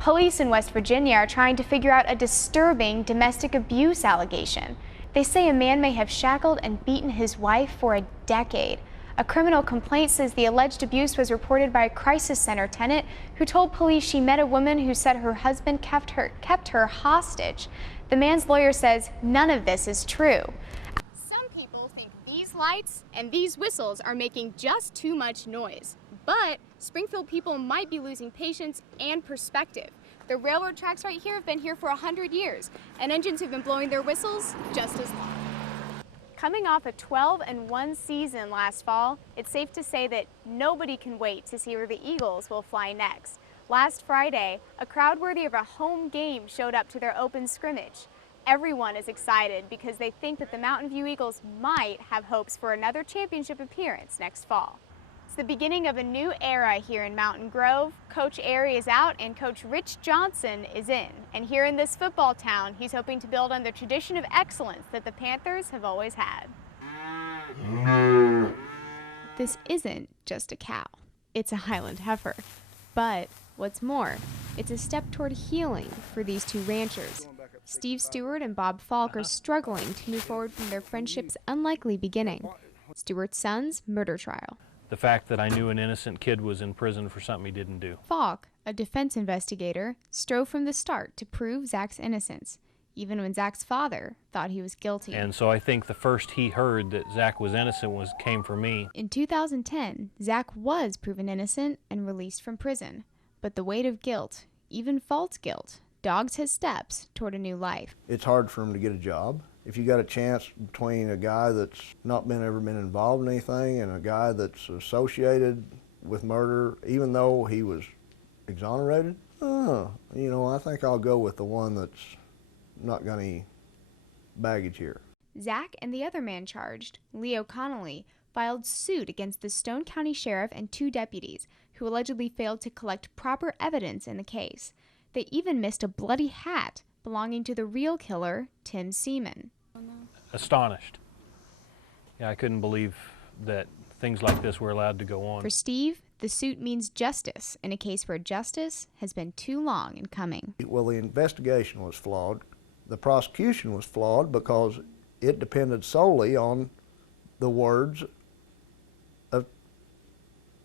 Police in West Virginia are trying to figure out a disturbing domestic abuse allegation. They say a man may have shackled and beaten his wife for a decade. A criminal complaint says the alleged abuse was reported by a crisis center tenant who told police she met a woman who said her husband kept her hostage. The man's lawyer says none of this is true. Some people think these lights and these whistles are making just too much noise. But Springfield people might be losing patience and perspective. The railroad tracks right here have been here for 100 years, and engines have been blowing their whistles just as long. Coming off a 12-1 season last fall, it's safe to say that nobody can wait to see where the Eagles will fly next. Last Friday, a crowd worthy of a home game showed up to their open scrimmage. Everyone is excited because they think that the Mountain View Eagles might have hopes for another championship appearance next fall. It's the beginning of a new era here in Mountain Grove. Coach Airy is out and Coach Rich Johnson is in. And here in this football town, he's hoping to build on the tradition of excellence that the Panthers have always had. This isn't just a cow. It's a Highland heifer. But what's more, it's a step toward healing for these two ranchers. Steve Stewart and Bob Falk are struggling to move forward from their friendship's unlikely beginning. Stewart's son's murder trial. The fact that I knew an innocent kid was in prison for something he didn't do. Falk, a defense investigator, strove from the start to prove Zach's innocence, even when Zach's father thought he was guilty. And so I think the first he heard that Zach was innocent came from me. In 2010, Zach was proven innocent and released from prison. But the weight of guilt, even false guilt, dogs his steps toward a new life. It's hard for him to get a job. If you got a chance between a guy that's not ever been involved in anything and a guy that's associated with murder, even though he was exonerated, I think I'll go with the one that's not got any baggage here. Zach and the other man charged, Leo Connolly, filed suit against the Stone County Sheriff and 2 deputies who allegedly failed to collect proper evidence in the case. They even missed a bloody hat belonging to the real killer, Tim Seaman. Astonished. Yeah, I couldn't believe that things like this were allowed to go on. For Steve, the suit means justice in a case where justice has been too long in coming. Well, the investigation was flawed. The prosecution was flawed because it depended solely on the words of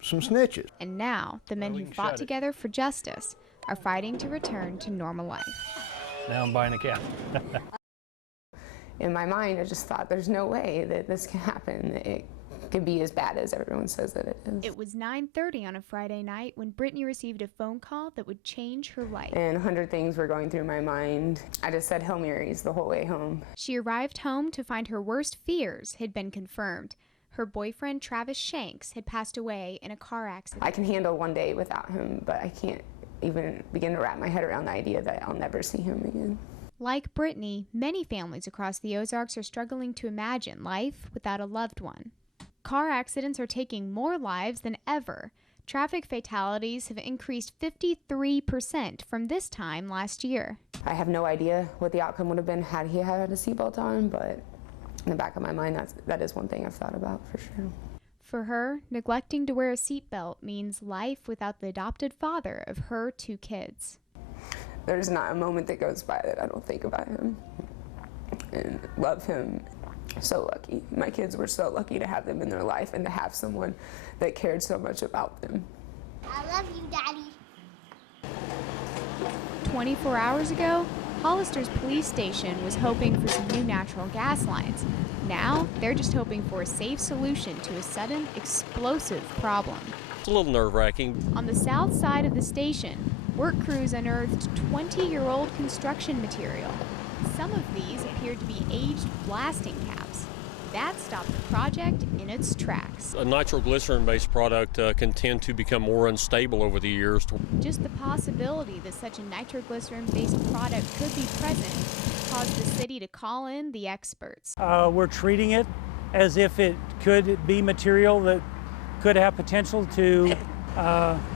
some snitches. And now, the men who fought together for justice are fighting to return to normal life. Now I'm buying a cat. In my mind, I just thought there's no way that this can happen. It could be as bad as everyone says that it is. It was 9:30 on a Friday night when Brittany received a phone call that would change her life. And 100 things were going through my mind. I just said Hail Marys the whole way home. She arrived home to find her worst fears had been confirmed. Her boyfriend, Travis Shanks, had passed away in a car accident. I can handle one day without him, but I can't even begin to wrap my head around the idea that I'll never see him again. Like Brittany, many families across the Ozarks are struggling to imagine life without a loved one. Car accidents are taking more lives than ever. Traffic fatalities have increased 53% from this time last year. I have no idea what the outcome would have been had he had a seatbelt on, but in the back of my mind, that is one thing I've thought about for sure. For her, neglecting to wear a seatbelt means life without the adopted father of her 2 kids. There's not a moment that goes by that I don't think about him and love him. So lucky. My kids were so lucky to have them in their life and to have someone that cared so much about them. I love you, Daddy. 24 hours ago, Hollister's police station was hoping for some new natural gas lines. Now, they're just hoping for a safe solution to a sudden, explosive problem. It's a little nerve-wracking. On the south side of the station, work crews unearthed 20-year-old construction material. Some of these appeared to be aged blasting caps. That stopped the project in its tracks. A nitroglycerin-based product can tend to become more unstable over the years. Just the possibility that such a nitroglycerin-based product could be present caused the city to call in the experts. We're treating it as if it could be material that could have potential to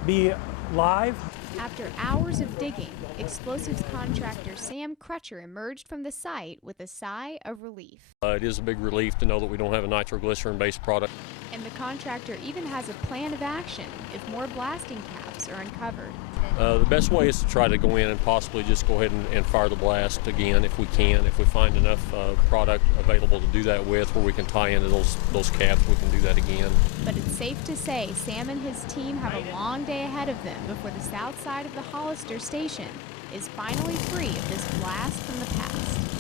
be live. After hours of digging, explosives contractor Sam Crutcher emerged from the site with a sigh of relief. It is a big relief to know that we don't have a nitroglycerin-based product. And the contractor even has a plan of action if more blasting caps are uncovered. The best way is to try to go in and possibly just go ahead and fire the blast again if we can. If we find enough product available to do that with, where we can tie into those caps, we can do that again. But it's safe to say Sam and his team have a long day ahead of them before the south side of the Hollister station is finally free of this blast from the past.